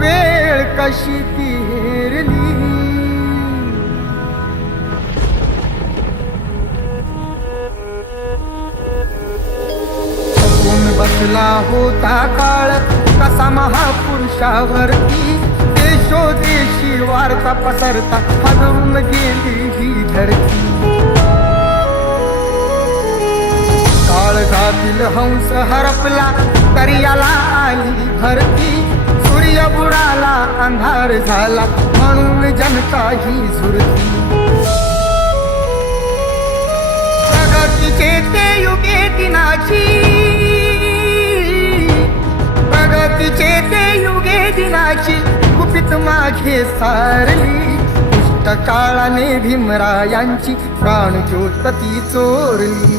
वेळ कशी ती हेरली. कोण बसला होता काळ कसा महापुरुषावरती, देशोदेशी वार्ता पसरता हरवून गेली ही धरती. काळजातील हंस हरपला दर्याला आली भरती, सूर्य बुडाला अंधार झाला म्हणून जनता ही झुरती. प्रगतीचे ते युगे दिनाची, प्रगतीचे ते युगे दिनाची गुपित मागे सारली. दुष्ट काळाने भीमरायांची प्राणज्योत ती चोरली.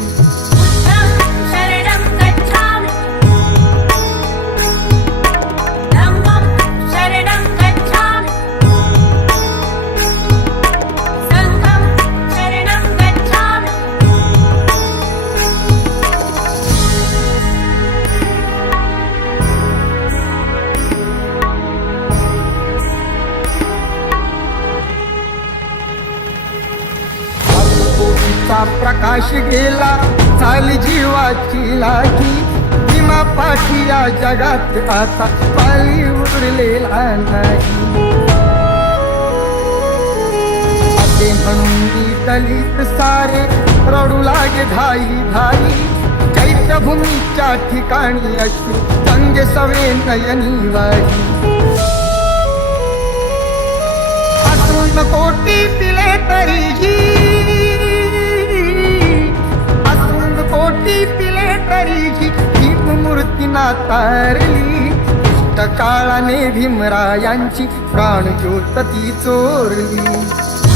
प्रकाश गेला झाली जीवाची लागी, भीमा पाठी या जगात आता पाली उरलेला नाही. असे म्हणून दलित सारे रडू लागे धाई धाई, चैत्यभूमीच्या ठिकाणी अश्रू गंगे सवे नयनी वाही. असून कोटी पिले तरीही, कोटी पिले तरीही भीम मूर्ती नातारली. दुष्ट काळाने भीमरायांची प्राणज्योत ती चोरली.